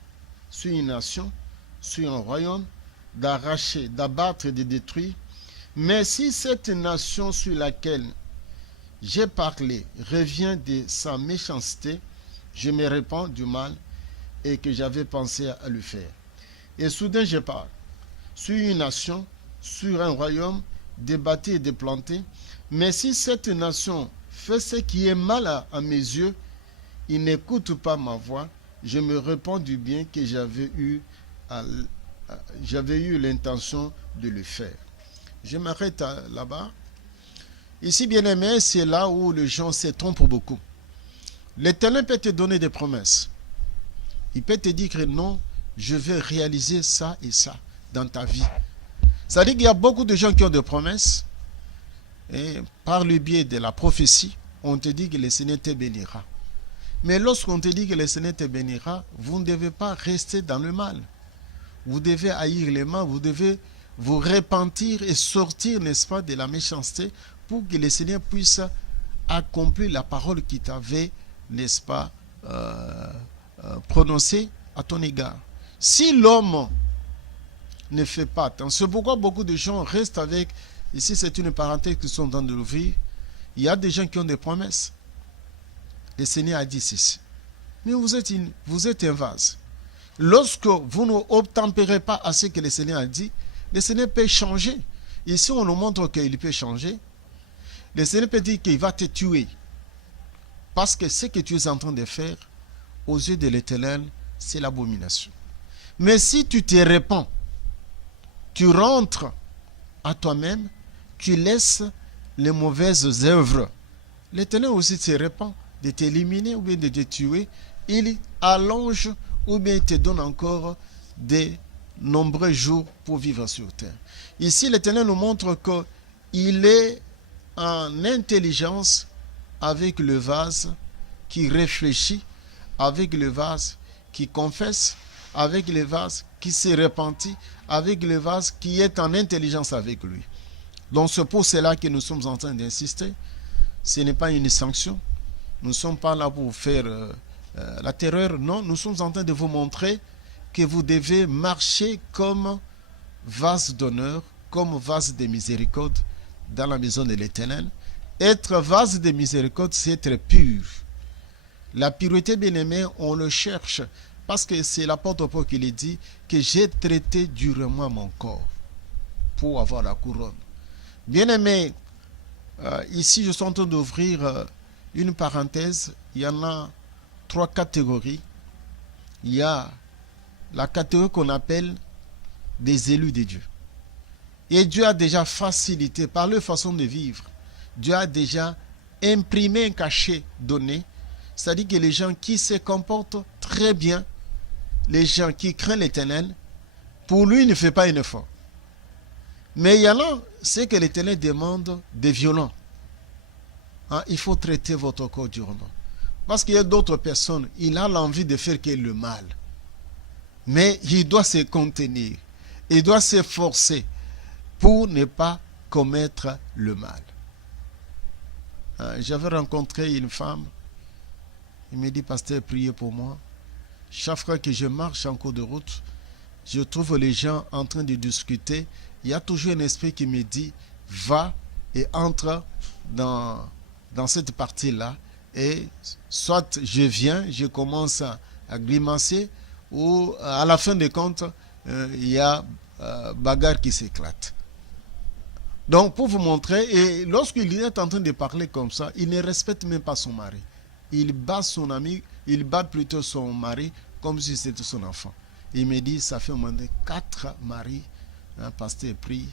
sur une nation, sur un royaume, d'arracher, d'abattre et de détruire. Mais si cette nation sur laquelle j'ai parlé revient de sa méchanceté, je me répands du mal et que j'avais pensé à lui faire. Et soudain je parle, sur une nation, sur un royaume, débattu et déplanté. Mais si cette nation fait ce qui est mal à mes yeux, il n'écoute pas ma voix, je me répands du bien que j'avais eu l'intention de le faire. Je m'arrête là-bas. Ici, bien aimé, c'est là où les gens se trompent beaucoup. L'Éternel peut te donner des promesses. Il peut te dire que non, je vais réaliser ça et ça dans ta vie. Ça veut dire qu'il y a beaucoup de gens qui ont des promesses. Et par le biais de la prophétie, on te dit que le Seigneur te bénira. Mais lorsqu'on te dit que le Seigneur te bénira, vous ne devez pas rester dans le mal. Vous devez haïr le mal, vous devez vous repentir et sortir, n'est-ce pas, de la méchanceté pour que le Seigneur puisse accomplir la parole qu'il t'avait, n'est-ce pas, prononcée à ton égard. Si l'homme ne fait pas attention, c'est pourquoi beaucoup de gens restent avec, ici c'est une parenthèse qu'ils sont dans de l'ouvrir, il y a des gens qui ont des promesses. Le Seigneur a dit ceci. Mais vous êtes un vase. Lorsque vous n'obtempérez pas à ce que le Seigneur a dit, le Seigneur peut changer. Ici, on nous montre qu'il peut changer. Le Seigneur peut dire qu'il va te tuer. Parce que ce que tu es en train de faire, aux yeux de l'Éternel, c'est l'abomination. Mais si tu te répands, tu rentres à toi-même, tu laisses les mauvaises œuvres, l'Éternel aussi se répand de t'éliminer ou bien de te tuer. Il allonge ou bien il te donne encore de nombreux jours pour vivre sur terre. Ici, l'Éternel nous montre qu'il est en intelligence avec le vase qui réfléchit, avec le vase qui confesse, avec le vase qui se repentit, avec le vase qui est en intelligence avec lui. Donc c'est pour cela que nous sommes en train d'insister. Ce n'est pas une sanction. Nous ne sommes pas là pour faire la terreur. Non, nous sommes en train de vous montrer que vous devez marcher comme vase d'honneur, comme vase de miséricorde dans la maison de l'Éternel. Être vase de miséricorde, c'est être pur. La pureté, bien aimé, on le cherche parce que c'est l'apôtre Paul qui le dit que j'ai traité durement mon corps pour avoir la couronne. Bien aimé, ici je suis en train d'ouvrir une parenthèse. Il y en a 3 catégories. Il y a la catégorie qu'on appelle des élus de Dieu. Et Dieu a déjà facilité par leur façon de vivre. Dieu a déjà imprimé un cachet donné. C'est-à-dire que les gens qui se comportent très bien, les gens qui craignent l'Éternel, pour lui, il ne fait pas un effort. Mais il y en a, c'est que l'Éternel demande des violents. Il faut traiter votre corps durement. Parce qu'il y a d'autres personnes, il a l'envie de faire que le mal. Mais il doit se contenir. Il doit s'efforcer pour ne pas commettre le mal. J'avais rencontré une femme. Il me dit, pasteur, priez pour moi. Chaque fois que je marche en cours de route, je trouve les gens en train de discuter. Il y a toujours un esprit qui me dit, va et entre dans cette partie-là. Et soit je viens, je commence à grimacer, ou à la fin des comptes, il y a bagarre qui s'éclate. Donc, pour vous montrer, et lorsqu'il est en train de parler comme ça, il ne respecte même pas son mari. Il bat son ami, il bat plutôt son mari comme si c'était son enfant. Il me dit, ça fait au moins 4 maris, pasteur prie,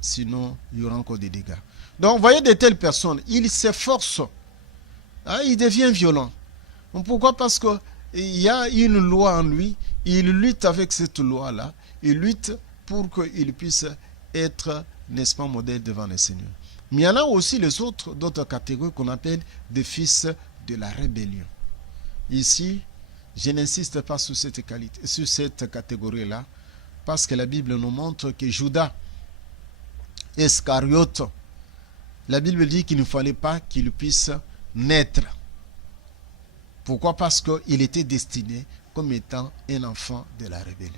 sinon il y aura encore des dégâts. Donc, vous voyez de telles personnes, ils s'efforcent, il devient violent. Pourquoi? Parce qu'il y a une loi en lui, il lutte avec cette loi-là, il lutte pour qu'il puisse être, n'est-ce pas, modèle devant le Seigneur. Mais il y en a aussi les autres, d'autres catégories qu'on appelle des fils de la rébellion. Ici, je n'insiste pas sur cette catégorie-là, parce que la Bible nous montre que Judas Iscariote, la Bible dit qu'il ne fallait pas qu'il puisse naître. Pourquoi? Parce qu'il était destiné comme étant un enfant de la rébellion.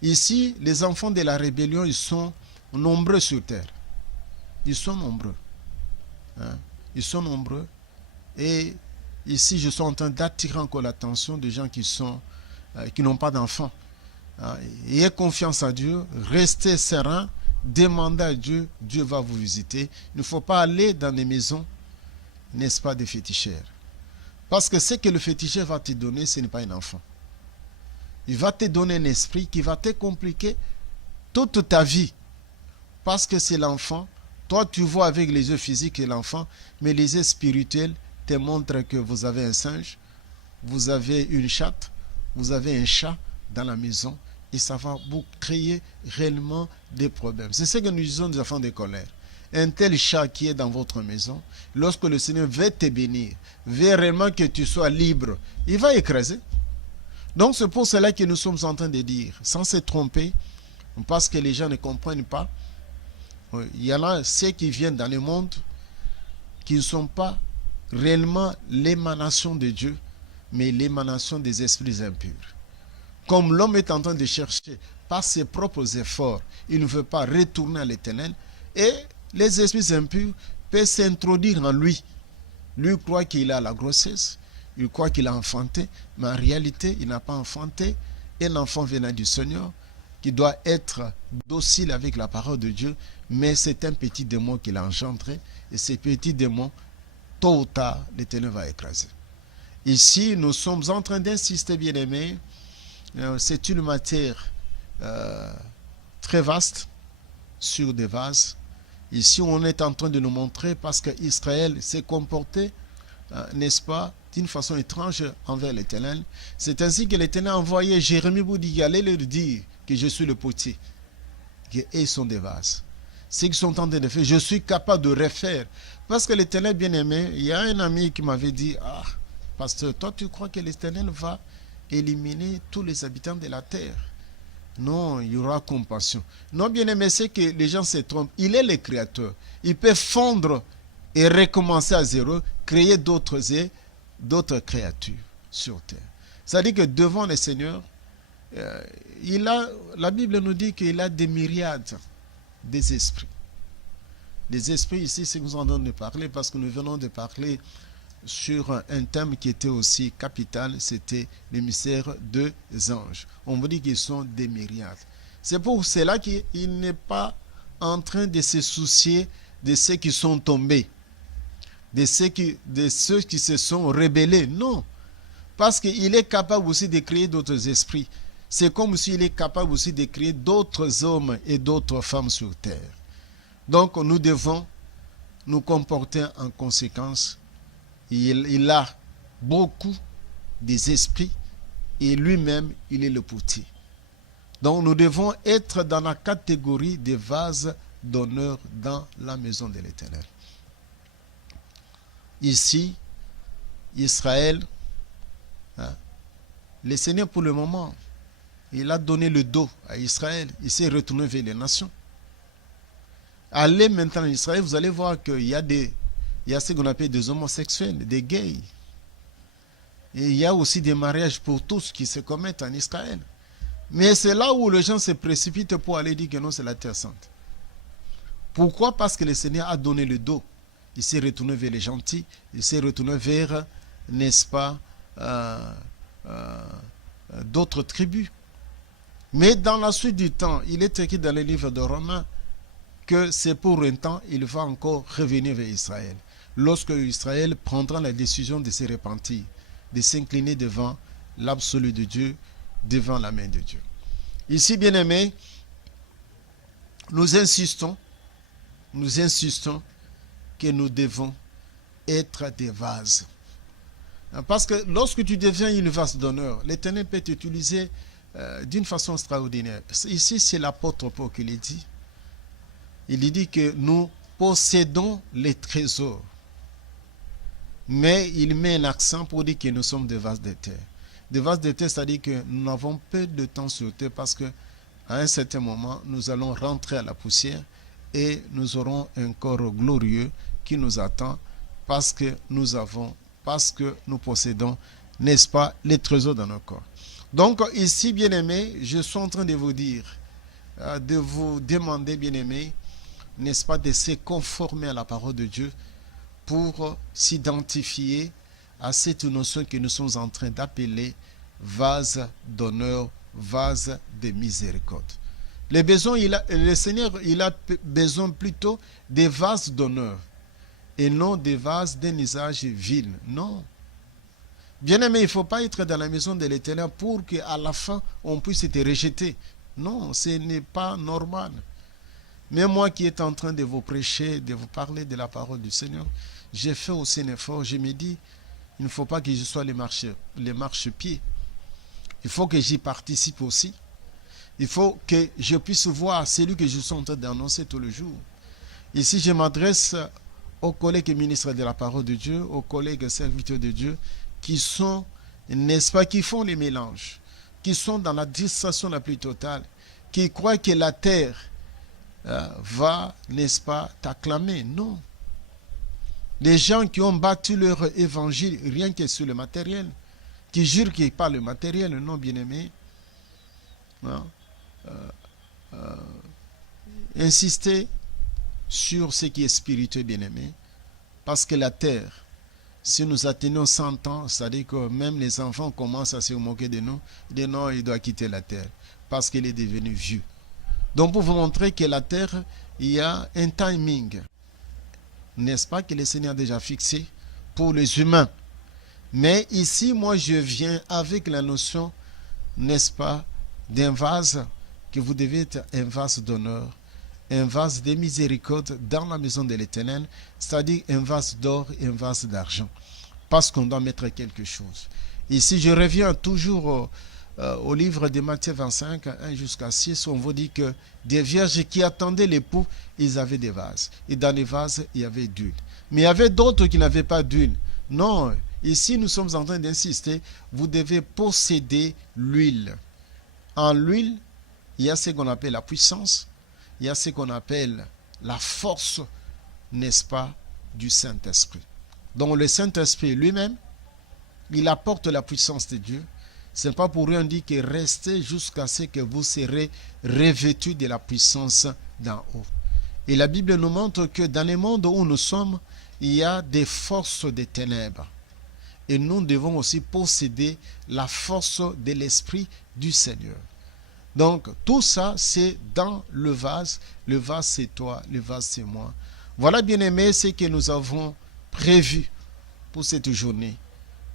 Ici, les enfants de la rébellion, ils sont nombreux sur terre. Ils sont nombreux. Ils sont nombreux. Et ici, je suis en train d'attirer encore l'attention des gens qui n'ont pas d'enfants. Ayez confiance en Dieu, restez serein, demandez à Dieu, Dieu va vous visiter. Il ne faut pas aller dans les maisons, n'est-ce pas, des féticheurs. Parce que ce que le féticheur va te donner, ce n'est pas un enfant. Il va te donner un esprit qui va te compliquer toute ta vie. Parce que c'est l'enfant. Toi, tu vois avec les yeux physiques l'enfant, mais les yeux spirituels te montrent que vous avez un singe, vous avez une chatte, vous avez un chat dans la maison, et ça va vous créer réellement des problèmes. C'est ce que nous disons des enfants de colère. Un tel chat qui est dans votre maison, lorsque le Seigneur veut te bénir, veut réellement que tu sois libre, il va écraser. Donc c'est pour cela que nous sommes en train de dire, sans se tromper, parce que les gens ne comprennent pas. Il y en a ceux qui viennent dans le monde qui ne sont pas réellement l'émanation de Dieu, mais l'émanation des esprits impurs. Comme l'homme est en train de chercher par ses propres efforts, il ne veut pas retourner à l'Éternel, et les esprits impurs peuvent s'introduire en lui. Lui croit qu'il a la grossesse, il croit qu'il a enfanté, mais en réalité, il n'a pas enfanté. Un enfant venant du Seigneur qui doit être docile avec la parole de Dieu, mais c'est un petit démon qu'il a engendré, et ces petits démons, tôt ou tard, l'Éternel va écraser. Ici, nous sommes en train d'insister, bien-aimés, c'est une matière très vaste sur des vases. Ici, on est en train de nous montrer parce qu'Israël s'est comporté, n'est-ce pas, d'une façon étrange envers l'Éternel. C'est ainsi que l'Éternel a envoyé Jérémie pour dire, allez leur dire que je suis le potier, qu'ils sont des vases. Ce qu'ils sont en train de faire, je suis capable de refaire. Parce que l'Éternel bien-aimé, il y a un ami qui m'avait dit, pasteur, toi tu crois que l'Éternel va éliminer tous les habitants de la terre? Non, il y aura compassion. Non, bien-aimé, c'est que les gens se trompent. Il est le créateur. Il peut fondre et recommencer à zéro, créer d'autres créatures sur terre. C'est-à-dire que devant le Seigneur, la Bible nous dit qu'il a des myriades des esprits. Les esprits ici, c'est que nous en train de parler parce que nous venons de parler sur un thème qui était aussi capital, c'était le mystère des anges. On vous dit qu'ils sont des myriades. C'est pour cela qu'il n'est pas en train de se soucier de ceux qui sont tombés, de ceux qui se sont rebellés. Non, parce qu'il est capable aussi de créer d'autres esprits. C'est comme s'il est capable aussi de créer d'autres hommes et d'autres femmes sur terre. Donc nous devons nous comporter en conséquence. Il a beaucoup des esprits et lui-même, il est le potier. Donc nous devons être dans la catégorie des vases d'honneur dans la maison de l'Éternel. Ici, Israël, le Seigneur pour le moment, il a donné le dos à Israël. Il s'est retourné vers les nations. Allez maintenant en Israël, vous allez voir qu'il y a ce qu'on appelle des homosexuels, des gays. Et il y a aussi des mariages pour tous qui se commettent en Israël. Mais c'est là où les gens se précipitent pour aller dire que non, c'est la terre sainte. Pourquoi? Parce que le Seigneur a donné le dos. Il s'est retourné vers les gentils. Il s'est retourné vers, n'est-ce pas, d'autres tribus. Mais dans la suite du temps, il est écrit dans le livre de Romains que c'est pour un temps, il va encore revenir vers Israël. Lorsque Israël prendra la décision de se repentir, de s'incliner devant l'absolu de Dieu devant la main de Dieu. Ici, bien-aimés, nous insistons que nous devons être des vases. Parce que lorsque tu deviens une vase d'honneur, l'Éternel peut t'utiliser d'une façon extraordinaire. Ici, c'est l'apôtre Paul qui le dit. Il dit que nous possédons les trésors. Mais il met un accent pour dire que nous sommes des vases de terre. Des vases de terre, c'est-à-dire que nous n'avons peu de temps sur terre parce qu'à un certain moment, nous allons rentrer à la poussière et nous aurons un corps glorieux qui nous attend parce que nous possédons, n'est-ce pas, les trésors dans nos corps. Donc ici, bien-aimés, je suis en train de vous dire, de vous demander, bien-aimés, n'est-ce pas, de se conformer à la parole de Dieu pour s'identifier à cette notion que nous sommes en train d'appeler vase d'honneur, vase de miséricorde. Le Seigneur, il a besoin plutôt des vases d'honneur et non des vases d'un usage vil. Non. Bien-aimé, il ne faut pas être dans la maison de l'Éternel pour qu'à la fin, on puisse te rejeter. Non, ce n'est pas normal. Mais moi qui est en train de vous prêcher, de vous parler de la parole du Seigneur, j'ai fait aussi un effort. Je me dis, il ne faut pas que je sois les marchepieds. Il faut que j'y participe aussi. Il faut que je puisse voir celui que je suis en train d'annoncer tous les jours. Ici, je m'adresse aux collègues ministres de la parole de Dieu, aux collègues serviteurs de Dieu, qui sont, n'est-ce pas, qui font les mélanges, qui sont dans la distraction la plus totale, qui croient que la terre va, n'est-ce pas, t'acclamer. Non. Les gens qui ont battu leur évangile rien que sur le matériel, qui jurent qu'ils parlent le matériel, non, bien-aimé. Insister sur ce qui est spirituel, bien-aimé, parce que la terre, si nous atteignons 100 ans, c'est-à-dire que même les enfants commencent à se moquer de nous, ils disent non, il doit quitter la terre, parce qu'il est devenu vieux. Donc pour vous montrer que la terre, il y a un timing, n'est-ce pas, que le Seigneur a déjà fixé pour les humains. Mais ici, moi, je viens avec la notion, n'est-ce pas, d'un vase, que vous devez être un vase d'honneur, un vase de miséricorde dans la maison de l'Éternel, c'est-à-dire un vase d'or et un vase d'argent, parce qu'on doit mettre quelque chose. Ici, je reviens toujours au livre de Matthieu 25, 1 jusqu'à 6, où on vous dit que des vierges qui attendaient l'époux, ils avaient des vases. Et dans les vases, il y avait d'huile. Mais il y avait d'autres qui n'avaient pas d'huile. Non, ici, nous sommes en train d'insister, vous devez posséder l'huile. En l'huile, il y a ce qu'on appelle la puissance, il y a ce qu'on appelle la force, n'est-ce pas, du Saint-Esprit. Donc le Saint-Esprit lui-même, il apporte la puissance de Dieu. Ce n'est pas pour rien dit que restez jusqu'à ce que vous serez revêtus de la puissance d'en haut. Et la Bible nous montre que dans le monde où nous sommes, il y a des forces des ténèbres. Et nous devons aussi posséder la force de l'Esprit du Seigneur. Donc, tout ça, c'est dans le vase. Le vase, c'est toi. Le vase, c'est moi. Voilà, bien-aimés, ce que nous avons prévu pour cette journée,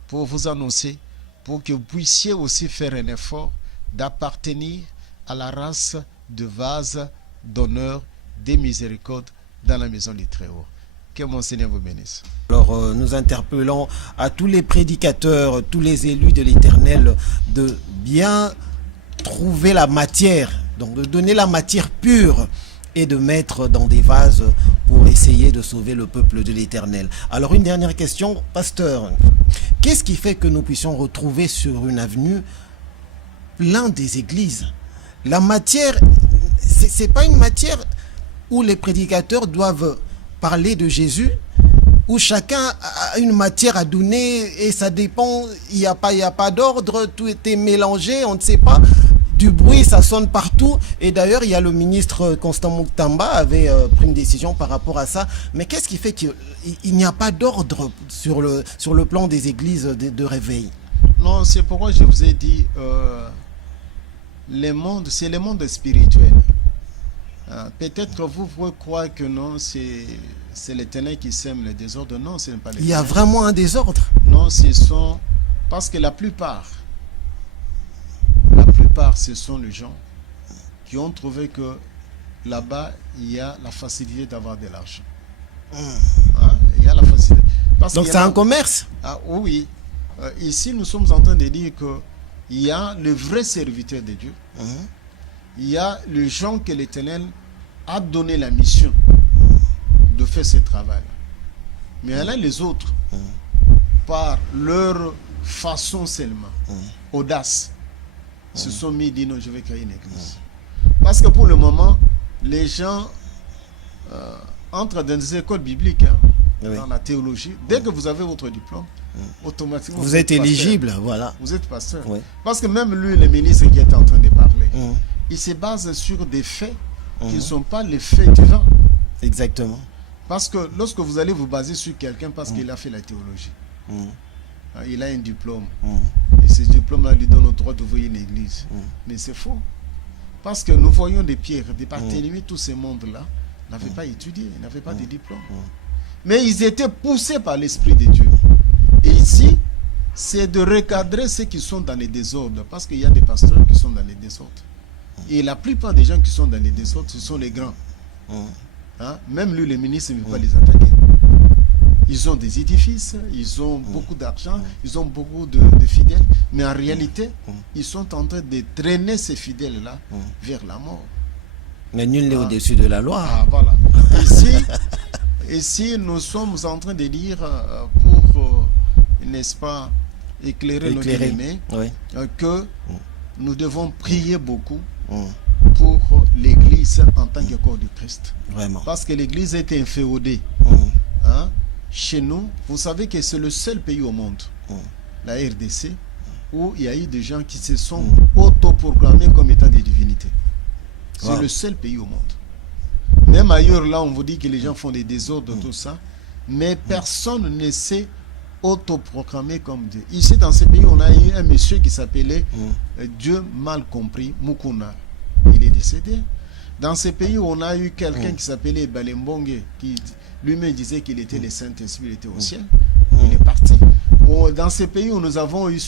pour vous annoncer, pour que vous puissiez aussi faire un effort d'appartenir à la race de vase d'honneur, de miséricorde dans la maison du Très-Haut. Que mon Seigneur vous bénisse. Alors, nous interpellons à tous les prédicateurs, tous les élus de l'Éternel de bien trouver la matière, donc de donner la matière pure et de mettre dans des vases pour essayer de sauver le peuple de l'Éternel. Alors une dernière question, pasteur, qu'est-ce qui fait que nous puissions retrouver sur une avenue plein des églises? La matière, c'est pas une matière où les prédicateurs doivent parler de Jésus, où chacun a une matière à donner et ça dépend, il n'y a pas d'ordre, tout était mélangé, on ne sait pas. Du bruit, ça sonne partout. Et d'ailleurs, il y a le ministre Constant Mouktamba avait pris une décision par rapport à ça. Mais qu'est-ce qui fait qu'il n'y a pas d'ordre sur le plan des églises de réveil? Non, c'est pourquoi je vous ai dit, c'est le monde spirituel. Peut-être que vous pouvez croire que non, c'est l'Éternel qui sème le désordre. Non, ce n'est pas l'Éternel. Il y a vraiment un désordre? Non, parce que la plupart part, ce sont les gens qui ont trouvé que là-bas, il y a la facilité d'avoir de l'argent. Hein? Il y a la facilité. Donc c'est un commerce? Ah oui. Ici, nous sommes en train de dire qu'il y a le vrai serviteur de Dieu. Il y a les gens que l'Éternel a donné la mission de faire ce travail. Mais il y a les autres, par leur façon seulement, audace, se sont mis et dit non, je vais créer une église. Parce que pour le moment, les gens entrent dans des écoles bibliques, dans la théologie. Dès que vous avez votre diplôme, automatiquement vous êtes éligible, voilà. Vous êtes pasteur. Parce que même lui, le ministre qui est en train de parler, il se base sur des faits qui ne sont pas les faits divins. Exactement. Parce que lorsque vous allez vous baser sur quelqu'un parce qu'il a fait la théologie, il a un diplôme, et ce diplôme-là lui donne le droit d'ouvrir une église. Mais c'est faux. Parce que nous voyons des Pierre, des Barthélemy, tous ces mondes-là n'avaient pas étudié, n'avaient pas de diplôme. Mais ils étaient poussés par l'Esprit de Dieu. Et ici, c'est de recadrer ceux qui sont dans les désordres. Parce qu'il y a des pasteurs qui sont dans les désordres. Et la plupart des gens qui sont dans les désordres, ce sont les grands. Hein? Même lui, le ministre, ne veut pas les attaquer. Ils ont des édifices, ils ont beaucoup d'argent, ils ont beaucoup de fidèles. Mais en réalité, ils sont en train de traîner ces fidèles-là vers la mort. Mais nul n'est au-dessus de la loi. Ah, voilà. Ici, nous sommes en train de dire pour, n'est-ce pas, éclairer nos bien-aimés, que nous devons prier beaucoup pour l'Église en tant que corps du Christ. Vraiment. Parce que l'Église est inféodée. Hein? Chez nous, vous savez que c'est le seul pays au monde, la RDC, où il y a eu des gens qui se sont autoproclamés comme étant des divinités. C'est le seul pays au monde. Même ailleurs, là, on vous dit que les gens font des désordres, tout ça, mais personne ne s'est autoproclamé comme Dieu. Ici, dans ce pays, on a eu un monsieur qui s'appelait Dieu mal compris, Mukuna. Il est décédé. Dans ce pays, on a eu quelqu'un qui s'appelait Balembongue, qui lui-même disait qu'il était le Saint-Esprit, il était au ciel. Il est parti. Dans ce pays où nous avons eu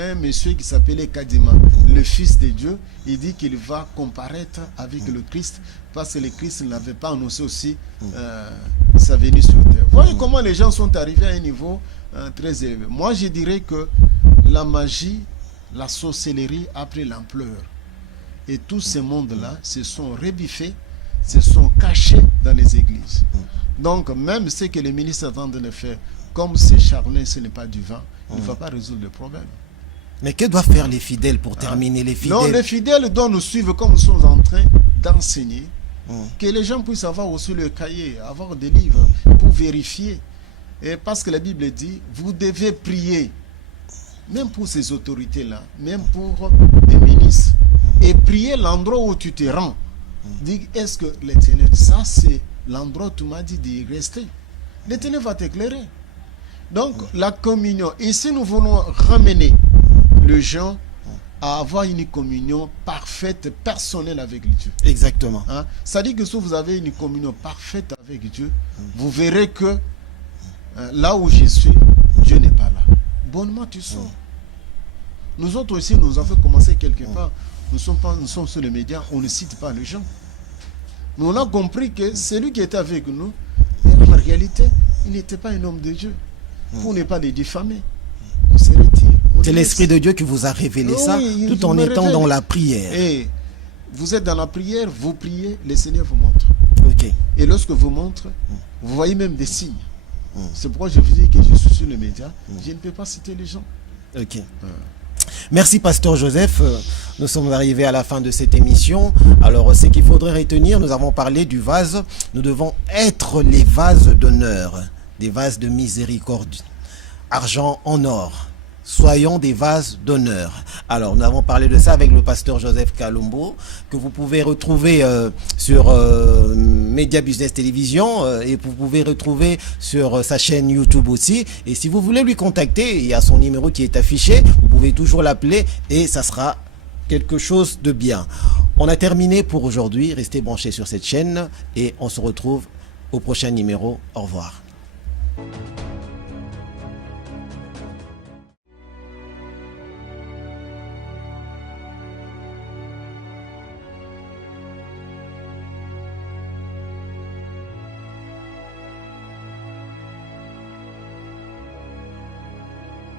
un monsieur qui s'appelait Kadima, le Fils de Dieu, il dit qu'il va comparaître avec le Christ parce que le Christ n'avait pas annoncé aussi sa venue sur terre. Voyez comment les gens sont arrivés à un niveau très élevé. Moi, je dirais que la magie, la sorcellerie a pris l'ampleur. Et tous ces mondes-là se sont rebiffés, se sont cachés dans les églises. Donc, même ce que les ministres attendent de faire, comme c'est charnel, ce n'est pas du vin, ne va pas résoudre le problème. Mais que doivent faire les fidèles pour terminer les fidèles? Non, les fidèles doivent nous suivre comme nous sommes en train d'enseigner. Que les gens puissent avoir aussi le cahier, avoir des livres pour vérifier. Et parce que la Bible dit, vous devez prier, même pour ces autorités-là, même pour les ministres. Et prier l'endroit où tu te rends. Dis, est-ce que l'Éternel, ça c'est l'endroit où tu m'as dit d'y rester. L'Éternel va t'éclairer. Donc, la communion. Ici, nous voulons ramener les gens à avoir une communion parfaite, personnelle avec Dieu. Exactement. Hein? Ça dit que si vous avez une communion parfaite avec Dieu, vous verrez que là où je suis, Dieu n'est pas là. Bonnement, tu sors. Nous autres aussi, nous avons commencé quelque part. Nous sommes sur les médias, on ne cite pas les gens. Mais on a compris que celui qui était avec nous, en réalité, il n'était pas un homme de Dieu. Pour ne pas les diffamer, on se retire. C'est l'Esprit de Dieu qui vous a révélé ça, tout en étant dans la prière. Et vous êtes dans la prière, vous priez, le Seigneur vous montre. Okay. Et lorsque vous montre, vous voyez même des signes. C'est pourquoi je vous dis que je suis sur les médias, je ne peux pas citer les gens. Ok. Merci Pasteur Joseph, nous sommes arrivés à la fin de cette émission. Alors ce qu'il faudrait retenir, nous avons parlé du vase, nous devons être les vases d'honneur, des vases de miséricorde, argent en or. Soyons des vases d'honneur. Alors, nous avons parlé de ça avec le pasteur Joseph Kalumbo, que vous pouvez retrouver sur Media Business Télévision et vous pouvez retrouver sur sa chaîne YouTube aussi. Et si vous voulez lui contacter, il y a son numéro qui est affiché. Vous pouvez toujours l'appeler et ça sera quelque chose de bien. On a terminé pour aujourd'hui. Restez branchés sur cette chaîne et on se retrouve au prochain numéro. Au revoir.